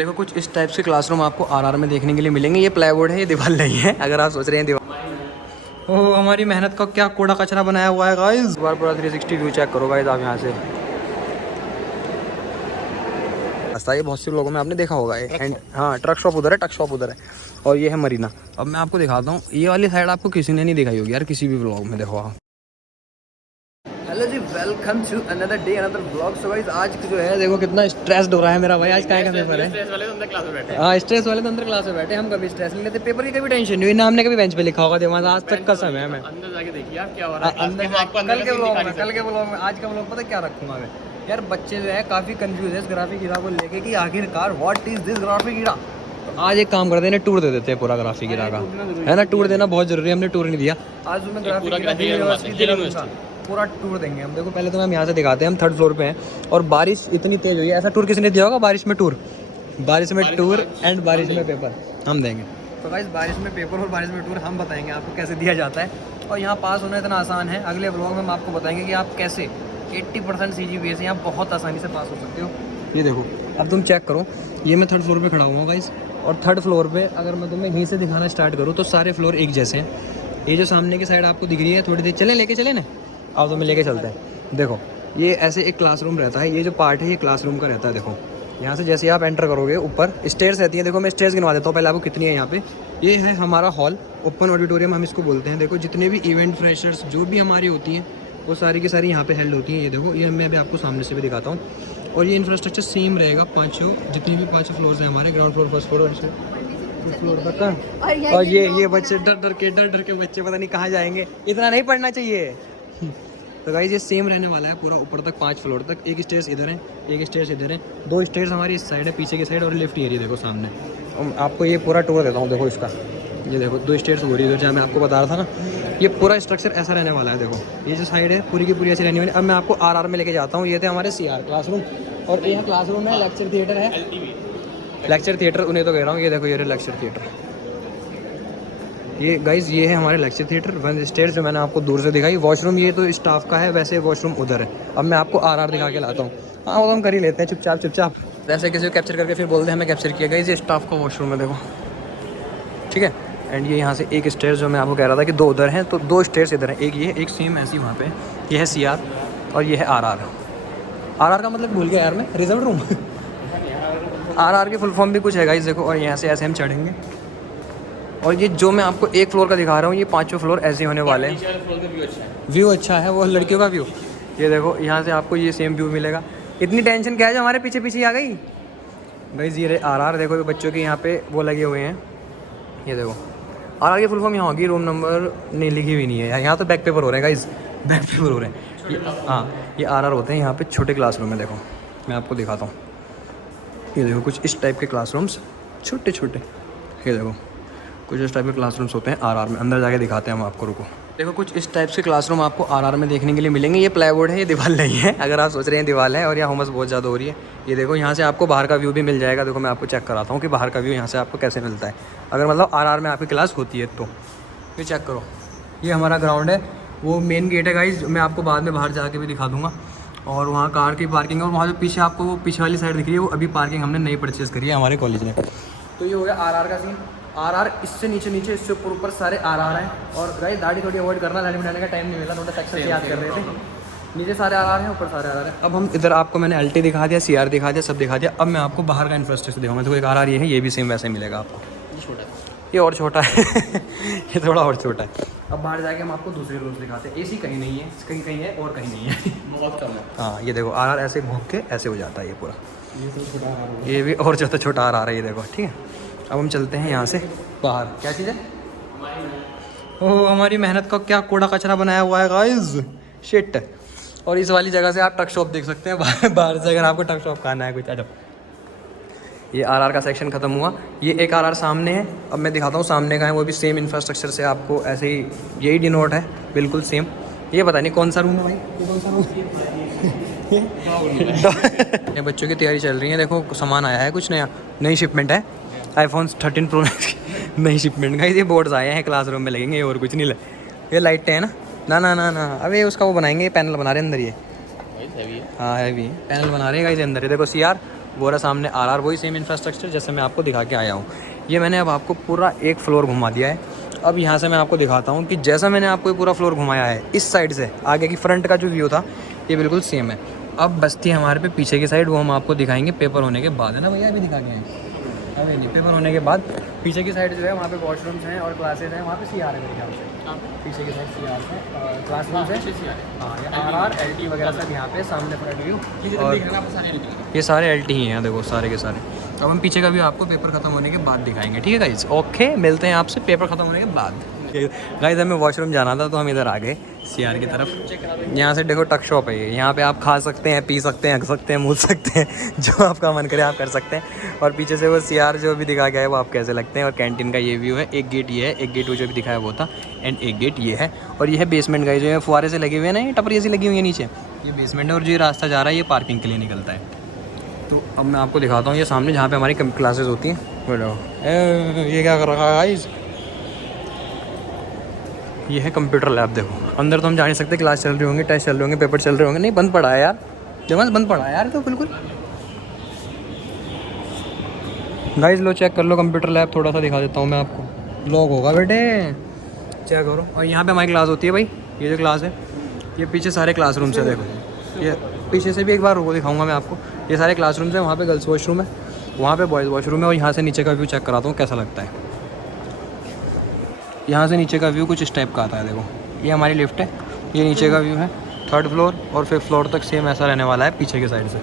देखो कुछ इस टाइप से क्लासरूम आपको आरआर में देखने के लिए मिलेंगे। ये प्लाईवुड है, ये दीवार नहीं है। अगर आप सोच रहे हैं दीवार, ओह हमारी मेहनत का क्या कूड़ा कचरा बनाया हुआ है गाइस। दीवार पूरा 360 व्यू चेक करो गाइस आप यहाँ से। रास्ता ये बहुत से लोगों में आपने देखा होगा ये। एंड हाँ, ट्रक शॉप उधर है, ट्रक शॉप उधर है और ये है मरीना। अब मैं आपको दिखाता हूँ, ये वाली साइड आपको किसी ने नहीं दिखाई होगी यार, किसी भी व्लॉग में। देखो आप। हेलो जी, welcome to another day another vlog. So guys आज जो है देखो कितना स्ट्रेस्ड हो रहा है मेरा भाई। आज काय का पेपर है? स्ट्रेस वाले तो अंदर क्लास में बैठे। हाँ, स्ट्रेस वाले तो अंदर क्लास में बैठे। हम कभी स्ट्रेस नहीं लेते, पेपर की कभी टेंशन नहीं हुई ना। हमने कभी बेंच पे लिखा होगा दिमाग आज तक का समय में। अंदर जाके देखिए आप क्या हो रहा है अंदर। कल के व्लॉग में आज का व्लॉग पता क्या रखूंगा मैं यार। बच्चे जो है काफी कंफ्यूज है इस ग्राफिक कीड़ा को लेके कि आखिरकार व्हाट इज दिस ग्राफिक कीड़ा। तो आज एक काम करते हैं, टूर दे देते हैं पूरा ग्राफिक कीड़ा का, है ना। टूर देना बहुत जरूरी है, हमने टूर नहीं दिया आज। मैं ग्राफिक पूरा टूर देंगे हम। देखो पहले तो हम यहाँ से दिखाते हैं, हम 3rd फ्लोर पे हैं और बारिश इतनी तेज हुई है। ऐसा टूर किसने दिया होगा? बारिश में टूर, बारिश में टूर एंड बारिश में पेपर हम देंगे। तो गाइस बारिश में पेपर और बारिश में टूर हम बताएंगे आपको कैसे दिया जाता है। और यहाँ पास होना इतना आसान है। अगले व्लॉग में हम आपको बताएंगे कि आप कैसे 80% CGPA से यहाँ बहुत आसानी से पास हो सकते हो। ये देखो अब तुम चेक करो, ये मैं 3rd फ्लोर पे खड़ा हुआ हूँ गाइस। और 3rd फ्लोर पे अगर मैं तुम्हें यहीं से दिखाना स्टार्ट करूँ तो सारे फ्लोर एक जैसे हैं। ये जो सामने की साइड आपको दिख रही है, थोड़ी देर चले लेके चले ना, आओ तो मैं लेके चलते हैं। देखो ये ऐसे एक क्लासरूम रहता है। ये जो पार्ट है ये क्लासरूम का रहता है। देखो यहाँ से जैसे आप एंटर करोगे ऊपर स्टेयर्स रहती हैं। देखो मैं स्टेयर्स गिनवा देता हूँ पहले आपको कितनी है यहाँ पे। ये है हमारा हॉल, ओपन ऑडिटोरियम हम इसको बोलते हैं। देखो जितने भी इवेंट फ्रेशर्स जो भी हमारी होती हैं वो सारी की सारी यहाँ पे हेल्ड होती हैं। ये देखो, ये मैं अभी आपको सामने से भी दिखाता हूँ। और ये इंफ्रास्ट्रक्चर सेम रहेगा पाँचों, जितनी भी 5 फ्लोर्स हैं हमारे, ग्राउंड फ्लोर, फर्स्ट फ्लोर और फ्लोर तक का। और ये बच्चे डर के बच्चे पता नहीं कहाँ जाएंगे, इतना नहीं पढ़ना चाहिए। तो गाइस ये सेम रहने वाला है पूरा ऊपर तक, 5 फ्लोर तक। एक स्टेयर्स इधर है, एक स्टेयर्स इधर है, 2 स्टेयर्स हमारी इस साइड है पीछे की साइड, और लिफ्ट एरिया देखो सामने। और आपको ये पूरा टूर देता हूँ। देखो इसका, ये देखो 2 स्टेयर्स हो रही है इधर, जहाँ मैं आपको बता रहा था ना। ये पूरा स्ट्रक्चर ऐसा रहने वाला है। देखो ये जो साइड है पूरी की पूरी ऐसी रहने वाली। अब मैं आपको आरआर में लेके जाता हूँ। ये थे हमारे CR क्लासरूम, और ये क्लासरूम है, लेक्चर थिएटर है। लेक्चर थिएटर उन्हें तो कह रहा हूँ। ये देखो ये लेक्चर थिएटर, ये गाइज ये है हमारे लेक्चर थिएटर। 1 स्टेयर्स जो मैंने आपको दूर से दिखाई। वॉशरूम ये तो स्टाफ का है, वैसे वॉशरूम उधर है। अब मैं आपको आरआर दिखा के लाता हूँ। हाँ वो तो हम कर ही लेते हैं चुपचाप। जैसे किसी को कैप्चर करके फिर बोलते हैं हमें कैप्चर किया। गाइज ये स्टाफ का वॉशरूम है, देखो ठीक है। एंड ये यहाँ से एक स्टेयर्स जो मैं आपको कह रहा था कि 2 उधर हैं, तो 2 स्टेयर्स इधर हैं। एक ये, एक सेम ऐसी वहाँ पे। ये है CR और ये है आरआर। आरआर का मतलब भूल गया यार मैं, रिजर्व रूम। आरआर की फुल फॉर्म भी कुछ है गाइज देखो। और यहाँ से ऐसे हम चढ़ेंगे, और ये जो मैं आपको 1 फ्लोर का दिखा रहा हूँ, ये 5 फ्लोर ऐसे होने वाले हैं। व्यू अच्छा है, वो लड़कियों का व्यू। ये देखो यहाँ से आपको ये सेम व्यू मिलेगा। इतनी टेंशन क्या है जो हमारे पीछे पीछे आ गई। गाइस ये आरआर देखो, ये बच्चों के यहाँ पे वो लगे हुए हैं। ये देखो आरआर की फुल फॉर्म यहाँ होगी, रूम नंबर नहीं लिखी हुई नहीं है यहाँ तो। बैक पेपर हो रहे हैं गाइस, बैक पेपर हो रहे हैं। हाँ ये आरआर होते हैं यहाँ पे छोटे क्लासरूम है। देखो मैं आपको दिखाता हूँ। ये देखो कुछ इस टाइप के क्लासरूम्स, छोटे छोटे। ये देखो कुछ इस टाइप के क्लासरूम्स होते हैं आरआर में। अंदर जाके दिखाते हैं हम आपको, रुको। देखो कुछ इस टाइप से क्लासरूम आपको आरआर में देखने के लिए मिलेंगे। ये प्लाईवुड है, ये दीवार नहीं है। अगर आप सोच रहे हैं दीवार है और यहाँ हुमस बहुत ज़्यादा हो रही है। ये देखो यहाँ से आपको बाहर का व्यू भी मिल जाएगा। देखो मैं आपको चेक कराता हूँ कि बाहर का व्यू यहाँ से आपको कैसे मिलता है, अगर मतलब आरआर में आपकी क्लास होती है तो। ये चेक करो, ये हमारा ग्राउंड है, वो मेन गेट है गाइज। मैं आपको बाद में बाहर जाके भी दिखा दूँगा। और वहाँ कार की पार्किंग है, और वहाँ जो पीछे आपको वो पीछे वाली साइड दिख रही है, वो अभी पार्किंग हमने नई परचेज़ करी है हमारे कॉलेज में। तो ये हो गया आरआर का सीन। आरआर इससे नीचे इससे ऊपर सारे आरआर हैं। और गाइस दाढ़ी थोड़ी अवॉइड करना, दाढ़ी बनाने का टाइम नहीं मिला, थोड़ा सेक्शन याद कर रहे थे। नीचे सारे आरआर हैं, ऊपर सारे आरआर हैं। अब हम इधर आपको मैंने LT दिखा दिया, CR दिखा दिया, सब दिखा दिया। अब मैं आपको बाहर का इंफ्रास्ट्रक्चर दिखाऊंगा। देखो एक आरआर ये है, ये भी सेम वैसे मिलेगा आपको। ये छोटा है, ये और छोटा है। ये थोड़ा और छोटा है। अब बाहर जाके हम आपको दूसरे रूम्स दिखाते हैं। AC कहीं नहीं है, कहीं है और कहीं नहीं है, बहुत कम है। हाँ ये देखो आरआर ऐसे घूम के ऐसे हो जाता है ये पूरा। ये भी और छोटा आरआर है, ये देखो ठीक है। अब हम चलते हैं यहाँ से बाहर। क्या चीज़ है? ओह हमारी मेहनत का क्या कूड़ा कचरा बनाया हुआ है गाइस, शिट। और इस वाली जगह से आप ट्रक शॉप देख सकते हैं बाहर से, अगर आपको ट्रक शॉप खाना है कुछ। अच्छा ये आरआर का सेक्शन ख़त्म हुआ। ये एक आरआर सामने है, अब मैं दिखाता हूँ सामने का है। वो भी सेम इंफ्रास्ट्रक्चर से आपको ऐसे ही यही डिनोट है, बिल्कुल सेम। ये पता नहीं कौन सा रूम है भाई, ये कौन सा रूम? ये बच्चों की तैयारी चल रही है। देखो सामान आया है कुछ नया, नई शिपमेंट है iPhone 13 Pro Max की नई शिपमेंट का। ये बोर्ड्स आए हैं क्लासरूम में लगेंगे, और कुछ नहीं लगे। ये लाइटें हैं ना। अबे उसका वो बनाएंगे, पैनल बना रहे हैं अंदर। ये हाँ हैवी पैनल बना रहे हैं गाइस अंदर। ये देखो CR वो रहा सामने आरआर, वही सेम इंफ्रास्ट्रक्चर जैसे मैं आपको दिखा के आया हूँ। ये मैंने अब आपको पूरा एक फ्लोर घुमा दिया है। अब यहाँ से मैं आपको दिखाता हूँ कि जैसा मैंने आपको ये पूरा फ्लोर घुमाया है, इस साइड से आगे की फ्रंट का जो व्यू था ये बिल्कुल सेम है। अब बस्ती हमारे पे पीछे की साइड, वो हम आपको दिखाएंगे पेपर होने के बाद, है ना भैया? अभी दिखा के हैं अभी नहीं, पेपर होने के बाद पीछे की साइड जो है वहाँ पे वॉशरूम्स हैं और क्लासेस हैं। वहाँ पे सीआर है मेरे ख्याल से, पीछे की साइड सीआर है, क्लासरूम्स है। हाँ, ये आरआर एलटी वगैरह सब यहाँ पे सामने फ्रंट व्यू, और ये सारे एलटी ही हैं देखो, सारे के सारे। अब हम पीछे का भी आपको पेपर खत्म होने के बाद दिखाएंगे, ठीक है गाइस? ओके, मिलते हैं आपसे पेपर खत्म होने के बाद। गाइस हमें वॉशरूम जाना था तो हम इधर आ गए सीआर की तरफ। यहाँ से देखो टक शॉप है ये, यहाँ पे आप खा सकते हैं, पी सकते हैं, हक सकते हैं, मूछ सकते हैं, जो आपका मन करे आप कर सकते हैं। और पीछे से वो सीआर जो भी दिखा गया है वो आप कैसे लगते हैं। और कैंटीन का ये व्यू है। एक गेट ये है, एक गेट वो जो भी दिखाया वो था, एंड एक गेट ये है। और ये है बेसमेंट गाइस, जो है फुहारे से लगे हुए हैं ना, ये टपरी ऐसी लगी हुई है नीचे, ये बेसमेंट है। और जो ये रास्ता जा रहा है ये पार्किंग के लिए निकलता है। तो अब मैं आपको दिखाता हूँ ये सामने जहाँ पे हमारी क्लासेस होती हैं। ये क्या कर रखा है गाइस? ये है कंप्यूटर लैब। देखो अंदर तो हम जा नहीं सकते, क्लास चल रही होंगी, टेस्ट चल रहे होंगे, पेपर चल रहे होंगे। नहीं, बंद पड़ा है यार, जमात बंद पड़ा है यार तो बिल्कुल। गाइस लो चेक कर लो कंप्यूटर लैब, थोड़ा सा दिखा देता हूँ मैं आपको। लॉग होगा बेटे, चेक करो। और यहाँ पे हमारी क्लास होती है भाई, ये जो क्लास है, ये पीछे सारे क्लासरूम्स है। देखो ये पीछे से भी एक बार वो दिखाऊंगा मैं आपको। ये सारे क्लासरूम्स हैं, वहाँ पे गर्ल्स वॉशरूम है, वहाँ पे बॉयज़ वॉशरूम है। और यहाँ से नीचे का व्यू चेक कराता हूँ कैसा लगता है। यहाँ से नीचे का व्यू कुछ इस टाइप का आता है। देखो ये हमारी लिफ्ट है, ये नीचे का व्यू है, 3rd फ्लोर और 5th फ्लोर तक सेम ऐसा रहने वाला है पीछे की साइड से।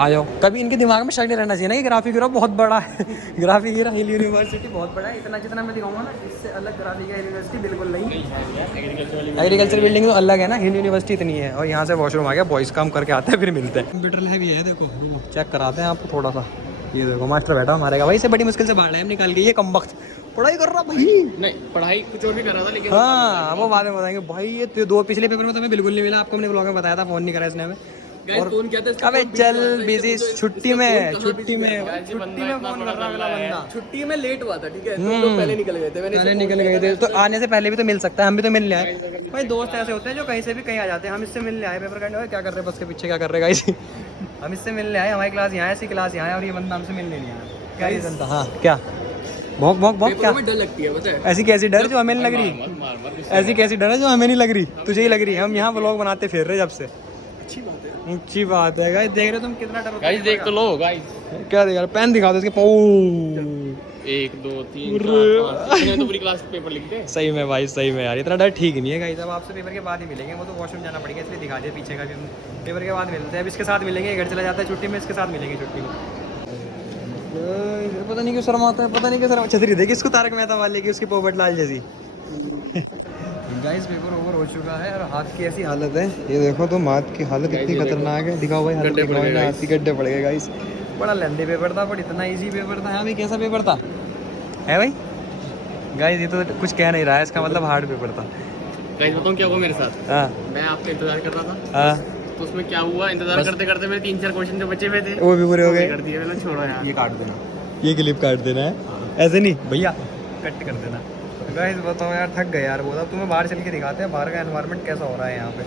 आ जाओ। कभी इनके दिमाग में शक नहीं रहना चाहिए ना कि ग्राफिक गिरा बहुत बड़ा है। ग्राफिक गिरा हिल यूनिवर्सिटी बहुत बड़ा है, इतना जितना मैं दिखाऊंगा ना, इससे अलग ग्राफिक यूनिवर्सिटी बिल्कुल नहीं। एग्रीकल्चर बिल्डिंग तो अलग है ना, हिल यूनिवर्सिटी इतनी है। और यहाँ से वॉशरूम आ गया, बॉयज़ काम करके आते हैं फिर मिलते हैं। कंप्यूटर लैब ये है, देखो चेक कराते हैं आपको थोड़ा सा। ये देखो मास्टर बैठा हमारे का, भाई से बड़ी मुश्किल से बाहर टाइम निकाल के, ये कम वक्त पढ़ाई कर रहा भाई। नहीं, पढ़ाई कुछ और भी कर रहा था लेकिन हाँ वो बाद में बताएंगे भाई। ये 2 पिछले पेपर में तो हमें बिल्कुल नहीं मिला, आपको हमने ब्लॉग में बताया था, फ़ोन नहीं करा इसने हमें। और फोन किया था, अबे चल बिजी, छुट्टी में फोन कर रहा बंदा, छुट्टी में लेट हुआ था, ठीक है? तुम लोग पहले निकल गए थे, पहले निकल गए थे। तो आने से पहले भी तो मिल सकता है, हम भी तो मिलने आए भाई। दोस्त ऐसे होते हैं जो कहीं से भी कहीं आ जाते हैं। हम इससे मिलने आए, पेपर करने क्या कर रहे हैं, बस के पीछे क्या कर रहे हैं गाइस। हम इससे मिलने आए, हमारी क्लास यहाँ है, ऐसी क्लास यहाँ है, और ये बंदा हमसे मिलने नहीं आया। क्या ये जनता? हाँ क्या भौंक भौंक भौंक, क्या डर लगती है पता है? ऐसी कैसी डर जो हमें नहीं लग रही? ऐसी कैसी डर है जो हमें नहीं लग रही? तुझे ही लग रही है। हम यहाँ व्लॉग बनाते फिर रहे जब से। अच्छी बात है गाइस। देख रहे हो तुम कितना डर? गाइस देख तो लो गाइस, क्या देख रहा? पेन दिखा दो इसके। 1 2 3 4 5 तो पूरी क्लास पेपर लिख दे। सही में भाई, सही में यार, इतना डर ठीक नहीं है गाइस। अब आपसे पेपर के बाद ही मिलेंगे, वो तो वॉशरूम जाना पड़ेगा इसलिए दिखा दिया पीछे का भी। हम पेपर के बाद मिलते हैं। अब इसके साथ मिलेंगे, घर चला जाता है छुट्टी में, इसके साथ मिलेंगे छुट्टी में। पता नहीं क्यों शर्माता है, पता नहीं क्यों शर्मा। छतरी देखी इसको, तारक मेहता वाले की, उसकी पोपट लाल जैसी। गाइस पेपर ओवर हो चुका है और हाथ की ऐसी हालत है, ये देखो तुम, हाथ की हालत इतनी खतरनाक है। दिखाओ भाई हालत, दिखाओ ना, हाथ की गड्ढे पड़ गए गाइस। बड़ा लेंथी पेपर था, बट इतना इजी पेपर था। हाँ भाई कैसा पेपर था है भाई? गाइस ये तो कुछ कह नहीं रहा है, इसका मतलब हार्ड पेपर था। गाइस बताऊं क्या हुआ मेरे साथ? हाँ मैं आपका इंतजार कर रहा था। हाँ, तो उसमें क्या हुआ, इंतजार करते करते मेरे 3-4 क्वेश्चन जो बचे हुए थे वो भी पूरे हो गए। कर दिए मैंने। छोड़ो यार, ये काट देना, ये क्लिप काट देना है, ऐसे नहीं भैया, कट कर देना। गाइस बताओ यार, थक गए यार। बोला तुम्हें बाहर चल के दिखाते हैं बाहर का एनवायरनमेंट कैसा हो रहा है यहाँ पे।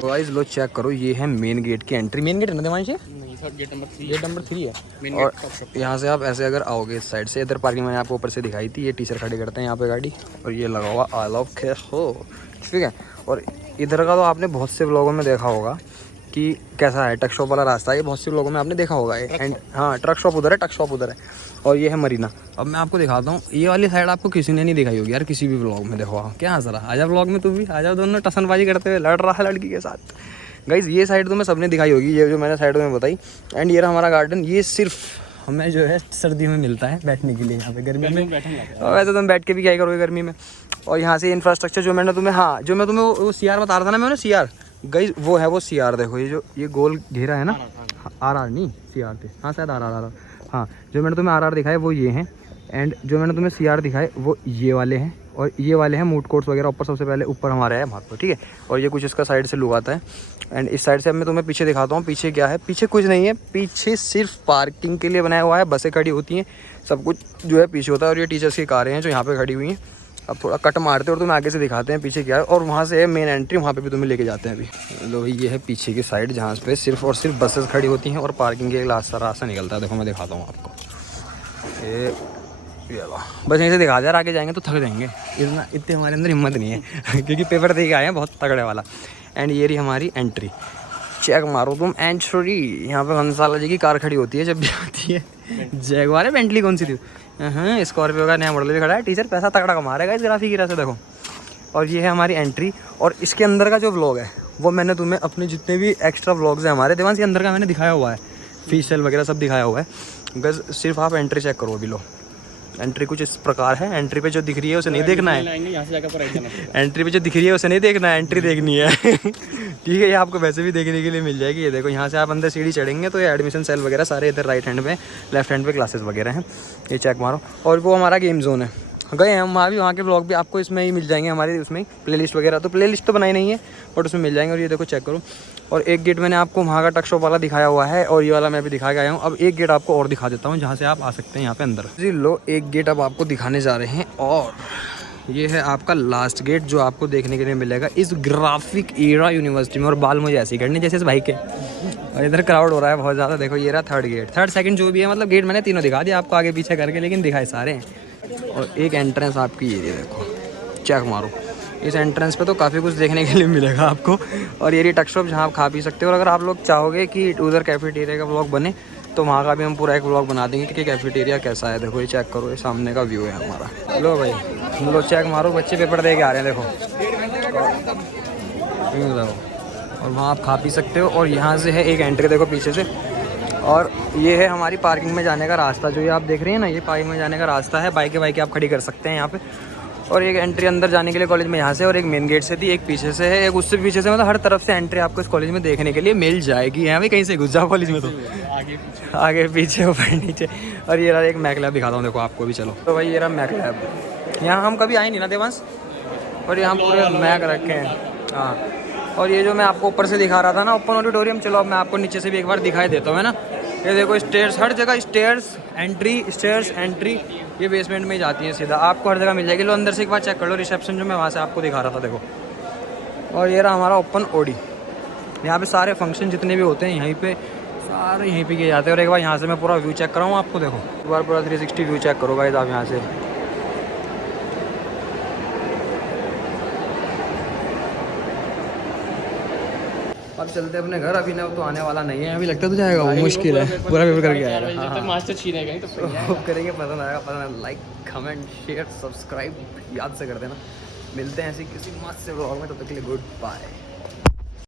तो गाइस लो चेक करो, ये है मेन गेट की एंट्री। मेन गेट है ना देवांशी? गेट नंबर 3 है। और यहाँ से आप ऐसे अगर आओगे इस साइड से, इधर पार्किंग मैंने आपको ऊपर से दिखाई थी, ये टीचर खड़े करते हैं यहाँ पे गाड़ी, और ये लगा हुआ आई लव के हो, ठीक है। और इधर का तो आपने बहुत से व्लॉगों में देखा होगा कि कैसा है, ट्रक शॉप वाला रास्ता है, ये बहुत से लोगों में आपने देखा होगा। एंड हाँ, ट्रक शॉप उधर है, ट्रक शॉप उधर है, और ये है मरीना। अब मैं आपको दिखाता हूँ, ये वाली साइड आपको किसी ने नहीं दिखाई होगी यार, किसी भी व्लॉग में। देखो क्या जरा, आजा व्लॉग में तू भी आजा, दोनों टसनबाजी करते हुए लड़ रहा है लड़की के साथ। गाइज ये साइड तो मैं सबने दिखाई होगी, ये जो मैंने साइड में बताई। एंड ये रहा हमारा गार्डन, ये सिर्फ हमें जो है सर्दियों में मिलता है बैठने के लिए, यहाँ पे गर्मी में वैसे तुम बैठ के भी क्या करोगे गर्मी में। और यहाँ से इंफ्रास्ट्रक्चर जो मैंने तुम्हें, हाँ जो मैं तुम्हें वो सीआर बता रहा था ना, मैंने सीआर गाइज वो है वो सीआर। देखो ये जो ये गोल घेरा है ना, आरआर नहीं सीआर थे, हाँ शायद आरआर, हाँ जो मैंने तुम्हें आरआर दिखाया वो ये हैं, एंड जो मैंने तुम्हें सीआर दिखाए वो ये वाले हैं, और ये वाले हैं मूड कोर्ट्स वगैरह ऊपर, सबसे पहले ऊपर हमारे है वहाँ पर, ठीक है। और ये कुछ इसका साइड से लुक आता है। एंड इस साइड से अब मैं तुम्हें पीछे दिखाता हूँ, पीछे क्या है, पीछे कुछ नहीं है, पीछे सिर्फ पार्किंग के लिए बनाया हुआ है, बसें खड़ी होती हैं, सब कुछ जो है पीछे होता है। और ये टीचर्स की कारें हैं जो यहाँ पे खड़ी हुई हैं, अब थोड़ा कट मारते हैं और तुम्हें आगे से दिखाते हैं पीछे क्या है, और वहाँ से है मेन एंट्री, वहाँ पे भी तुम्हें लेके जाते हैं अभी। लो भाई ये है पीछे की साइड जहाँ पे सिर्फ और सिर्फ बसेस खड़ी होती हैं और पार्किंग के रास्ता निकलता है। देखो मैं दिखाता हूँ आपको, ये लो बस यहीं से दिखा दे यार, आगे जाएंगे तो थक जाएंगे, इतने हमारे अंदर हिम्मत नहीं है क्योंकि पेपर दे के आए हैं बहुत तगड़े वाला। एंड ये रही हमारी एंट्री, चेक मारो तुम एंट्री। यहाँ पे हंसाला जी की कार खड़ी होती है जब भी आती है। जैगवार है, बेंटली कौन सी थी? हाँ स्कॉर्पियो का नया मॉडल भी खड़ा है। टीचर पैसा तगड़ा कमा रहेगा इस ग्राफिक गिरा से, देखो। और ये है हमारी एंट्री, और इसके अंदर का जो व्लॉग है वो मैंने तुम्हें अपने जितने भी एक्स्ट्रा व्लॉग्स हैं हमारे देवांश के अंदर का मैंने दिखाया हुआ है, फीस सेल वगैरह सब दिखाया हुआ है। बस सिर्फ आप एंट्री चेक करो अभी। लो एंट्री कुछ इस प्रकार है, एंट्री पे जो दिख रही है उसे नहीं देखना है, एंट्री पे जो दिख रही है उसे नहीं देखना है, एंट्री देखनी है ठीक है। ये आपको वैसे भी देखने के लिए मिल जाएगी। ये देखो यहाँ से आप अंदर सीढ़ी चढ़ेंगे तो ये एडमिशन सेल वगैरह सारे इधर राइट हैंड में, लेफ्ट हैंड पे क्लासेस वगैरह हैं। ये चेक मारो। और वो हमारा गेम जोन है, गए हैं हम वहाँ भी, वहाँ के ब्लॉग भी आपको इसमें ही मिल जाएंगे हमारे उसमें प्लेलिस्ट वगैरह। तो प्लेलिस्ट तो बनाई नहीं है बट उसमें मिल जाएंगे। और ये देखो चेक करो। और एक गेट मैंने आपको वहाँ का टक शॉप वाला दिखाया हुआ है, और ये वाला मैं भी दिखा के आया हूँ। अब एक गेट आपको और दिखा देता हूँ जहाँ से आप आ सकते हैं यहाँ पे अंदर जी। लो एक गेट अब आपको दिखाने जा रहे हैं, और ये है आपका लास्ट गेट जो आपको देखने के लिए मिलेगा इस ग्राफिक एरा यूनिवर्सिटी में। और बाल मुझे ऐसे ही करने जैसे इस भाई के। और इधर क्राउड हो रहा है बहुत ज़्यादा। देखो ये रहा थर्ड गेट, थर्ड सेकंड जो भी है, मतलब गेट मैंने तीनों दिखा दिया आपको आगे पीछे करके, लेकिन दिखाए सारे हैं। और एक एंट्रेंस आपकी ये देखो, चेक मारो। इस एंट्रेंस पे तो काफ़ी कुछ देखने के लिए मिलेगा आपको। और ये रही टक शॉप जहाँ आप खा पी सकते हो। और अगर आप लोग चाहोगे कि उधर कैफेटेरिया का व्लॉग बने तो वहाँ का भी हम पूरा एक व्लॉग बना देंगे कि कैफेटेरिया कैसा है। देखो ये चेक करो, ये सामने का व्यू है हमारा। लो भाई लो चेक मारो, बच्चे पेपर दे के आ रहे हैं देखो। और वहाँ आप खा पी सकते हो। और यहाँ से है एक एंट्री देखो पीछे से, और ये है हमारी पार्किंग में जाने का रास्ता। जो ये आप देख रहे हैं ना, ये पार्किंग में जाने का रास्ता है। बाइकें आप खड़ी कर सकते हैं यहाँ पे। और एक एंट्री अंदर जाने के लिए कॉलेज में यहाँ से, और एक मेन गेट से थी, एक पीछे से है, एक उससे पीछे से, मतलब हर तरफ से एंट्री आपको इस कॉलेज में देखने के लिए मिल जाएगी। यहाँ भी कहीं से घुस जाओ कॉलेज में तो आगे पीछे ऊपर नीचे। और ये रहा एक मैक लैब दिखाता हूँ देखो आपको भी। चलो तो भाई ये रहा मैक लैब। यहाँ हम कभी आए नहीं ना देवांश, और यहाँ पूरे मैक रखे हैं। हाँ, और ये जो मैं आपको ऊपर से दिखा रहा था ना, ओपन ऑडिटोरियम, चलो अब मैं आपको नीचे से भी एक बार दिखाई देता हूँ, है ना। ये देखो स्टेयर्स, हर जगह स्टेयर्स एंट्री, ये बेसमेंट में ही जाती है सीधा, आपको हर जगह मिल जाएगी। लो अंदर से एक बार चेक कर लो रिसेप्शन जो मैं वहाँ से आपको दिखा रहा था देखो। और ये रहा हमारा ओपन ओडी। यहाँ पे सारे फंक्शन जितने भी होते हैं यहीं पे, सारे यहीं पे किए जाते हैं। और एक बार यहाँ से मैं पूरा व्यू चेक कराऊँ आपको, देखो एक बार पूरा 360 व्यू चेक करो गाइस आप यहाँ से। अब चलते हैं अपने घर। अभी ना तो आने वाला नहीं है, अभी लगता तो जाएगा वो, मुश्किल है, पूरा पेपर करके आएगा। हाँ मास्टर छीनेगा तो करेंगे, पसंद आएगा, पसंद लाइक कमेंट शेयर सब्सक्राइब याद से कर देना। मिलते हैं ऐसी किसी मस्त से व्लॉग में, तब तक के लिए गुड बाय।